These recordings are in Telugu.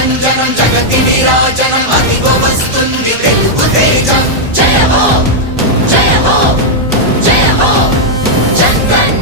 నిరంజనం జగతి విరాజనం అదిగ వస్తుంది తెలుగు తేజం. జయ హో! జయ హో! జయ హో! జగన్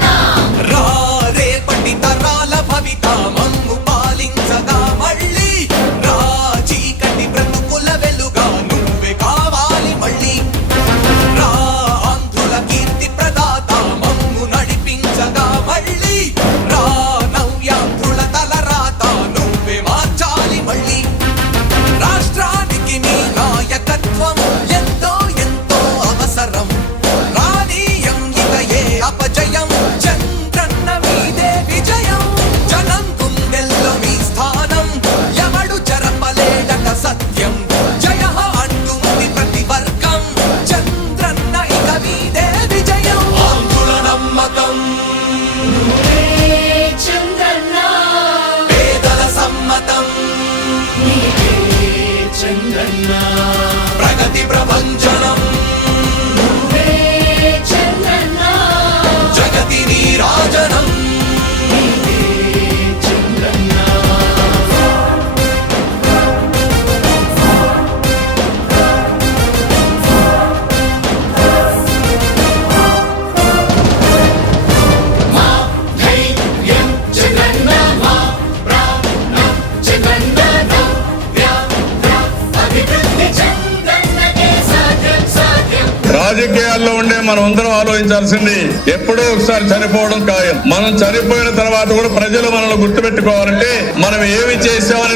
మనం అందరం ఆలోచించాల్సింది ఎప్పుడో ఒకసారి చనిపోవడం ఖాయం మనం చనిపోయిన తర్వాత కూడా ప్రజలు మనల్ని గుర్తుపెట్టుకోవాలంటే మనం ఏమి చేసామని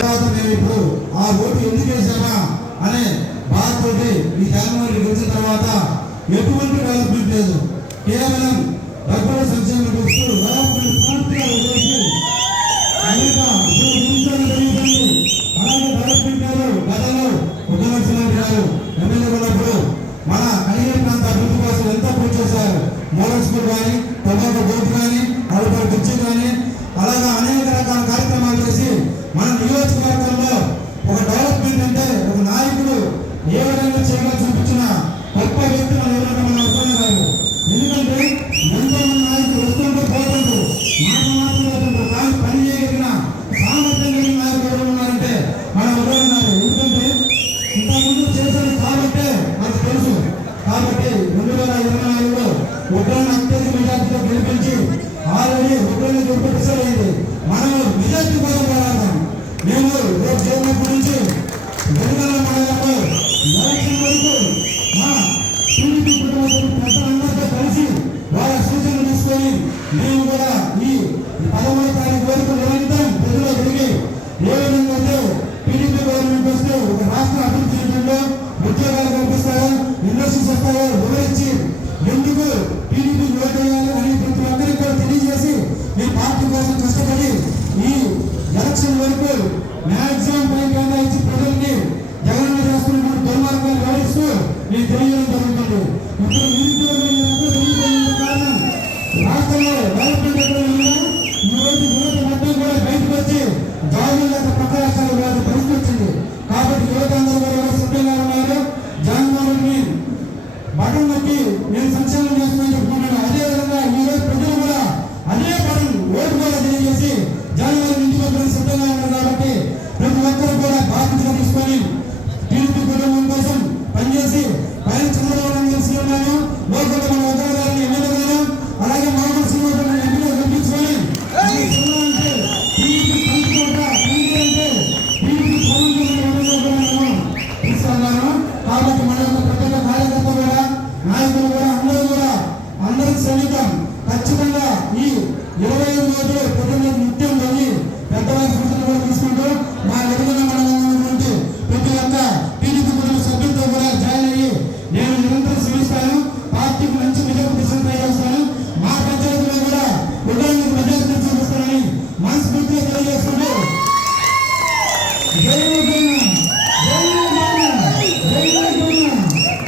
ఎటువంటి డబ్బుల మోనస్పూర్ కానీ తర్వాత గోపు కానీ అడపడి కానీ అలాగే ఉద్యోగులకి మేము సంక్షేమం